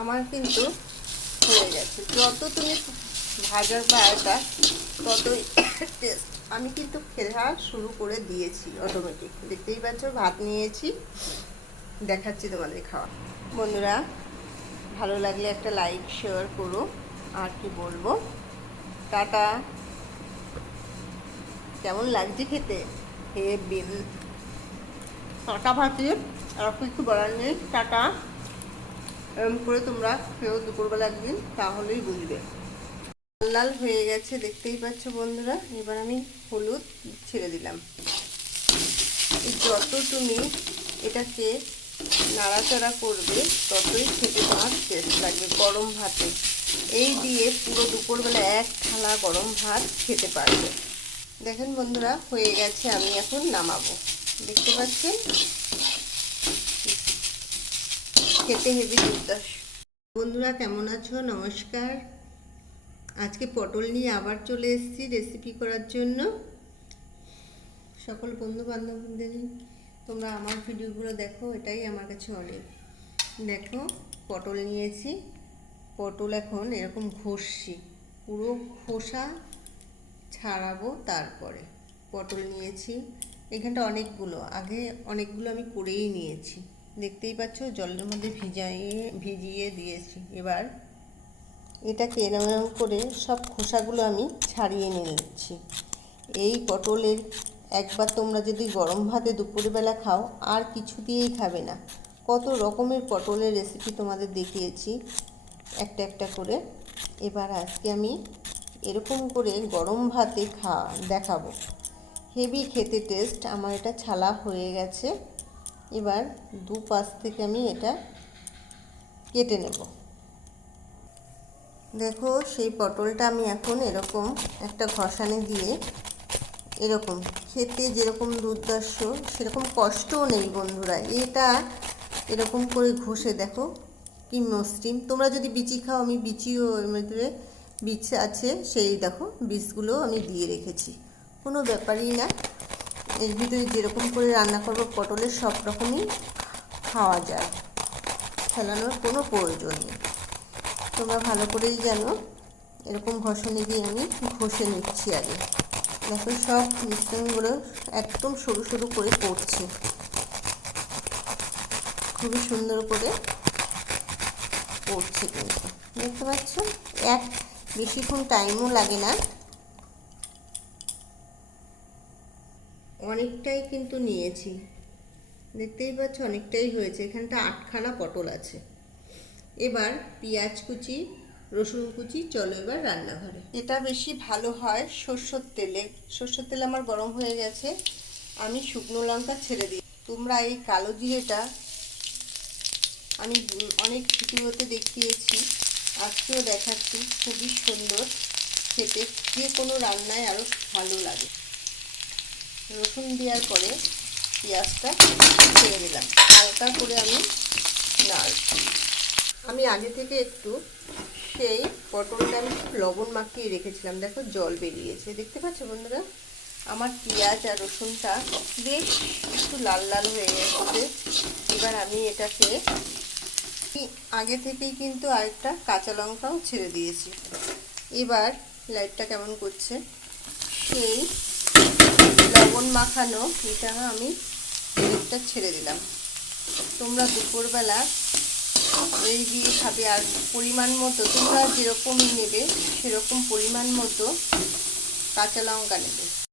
আমার কিন্তু হয়ে গেছে। যত তুমি ভাজার এটা ততই টেস্ট আমি কিন্তু খেলা শুরু করে দিয়েছি অটোমেটিক দেখতেই পাচ্ছ, ভাত নিয়েছি। দেখাচ্ছি তোমাদের খাওয়া। বন্ধুরা, ভালো লাগলে একটা লাইক শেয়ার করো। আর কি বলব? টাটা। কেমন লাগছে খেতে? হে বিল। টাটা ভাতে আর কিছু বলার নেই টাটা। এরকম করে তোমরা খেয়েও দুপুরবেলা একদিন, তাহলেই বুঝবে। লাল লাল হয়ে গেছে, দেখতেই পাচ্ছ বন্ধুরা। এবার আমি হলুদ ছেড়ে দিলাম। যত তুমি এটাকে নাড়াচাড়া করবে, ততই খেতে তোমার টেস্ট লাগবে গরম ভাতে। এই দিয়ে পুরো দুপুরবেলা এক থালা গরম ভাত খেতে পারবে। দেখেন বন্ধুরা, হয়ে গেছে, আমি এখন নামাবো। দেখতে পাচ্ছেন? খেতে হেবি দুর্দশ। বন্ধুরা, কেমন আছো? নমস্কার। আজকে পটল নিয়ে আবার চলে এসেছি রেসিপি করার জন্য। সকল বন্ধু বান্ধবদের তোমরা আমার ভিডিওগুলো দেখো, এটাই আমার কাছে অনেক। দেখো, পটল নিয়েছি। পটল এখন এরকম ঘষছি। পুরো খোসা ছাড়াবো তারপরে। পটল নিয়েছি। এখানটা অনেকগুলো। আগে অনেকগুলো আমি করেই নিয়েছি। দেখতেই পাচ্ছ, জলের মধ্যে ভিজাইয়ে, ভিজিয়ে দিয়েছি এবার এটাকে এরম এরম করে সব খোসাগুলো আমি ছাড়িয়ে নিয়ে নিচ্ছি এই পটলের একবার তোমরা যদি গরম ভাতে দুপুরবেলা খাও, আর কিছু দিয়েই খাবে না। কত রকমের পটলের রেসিপি তোমাদের দেখিয়েছি। একটা একটা করে। এবার আজকে আমি এরকম করে গরম ভাতে খা, দেখাবো। হেভি খেতে টেস্ট আমার এটা ছালা হয়ে গেছে। এবার দু পাশ থেকে আমি এটা কেটে নেব। দেখো, সেই পটলটা আমি এখন এরকম একটা ঘষানি দিয়ে এরকম খেতে যেরকম দুর্দর্শ সেরকম কষ্টও নেই বন্ধুরা। এটা এরকম করে ঘষে দেখো কি মসৃণ। তোমরা যদি বিচি খাও, আমি বিচিও মধ্যে বীজ আছে, সেই দেখো বীজগুলো আমি দিয়ে রেখেছি। কোনো ব্যাপারই না। এর ভিতরে যেরকম করে রান্না করব পটলের সব রকমই খাওয়া যায়। ফেলানোর কোনো প্রয়োজন নেই। তোমরা ভালো করেই জানো, এরকম ঘষণে দিয়ে আমি ঘষে নিচ্ছি আগে। দেখো সব মিশ্রণগুলো একদম সরু সরু করে পড়ছে খুবই সুন্দর করে পড়ছে কিন্তু। দেখতে পাচ্ছ? এক বেশিক্ষণ টাইমও লাগে না। অনেকটাই কিন্তু নিয়েছি। দেখতেই পাচ্ছ অনেকটাই হয়েছে। এখানটা আটখানা পটল আছে। এবার পেঁয়াজ কুচি, রসুন কুচি, চলো এবার রান্নাঘরে। এটা বেশি ভালো হয় সর্ষের তেলে। সর্ষের তেল আমার গরম হয়ে গেছে। আমি শুকনো লঙ্কা ছেড়ে দিই। তোমরা এই কালো জিরেটা আমি অনেক ভিডিওতে দেখিয়েছি। আজকেও দেখাচ্ছি। খুবই সুন্দর। খেতে যে কোনো রান্নায় আরও ভালো লাগে। রসুন দেওয়ার পরে পেঁয়াজটা ছেড়ে দিলাম। হালকা করে আমি নাড়ছি আমি আগে থেকে একটু সেই পটলটা আমি লবণ মাখিয়ে রেখেছিলাম। দেখো জল বেরিয়েছে। দেখতে পাচ্ছ বন্ধুরা? আমার পেঁয়াজ আর রসুনটা বেশ একটু লাল লাল হয়ে গেছে এবার আমি এটাকে আগে থেকেই কিন্তু আরেকটা কাঁচা লঙ্কাও ছেড়ে দিয়েছি। এবার লাইটটা কেমন করছে? সেই মাখানো, এটা আমি দুধটা ছেড়ে দিলাম। তোমরা দুপুরবেলা এই দিয়ে খাবে, আর পরিমাণ মতো, তোমরা যেরকম নেবে, সেরকম পরিমাণ মতো কাঁচা লঙ্কা নেবে।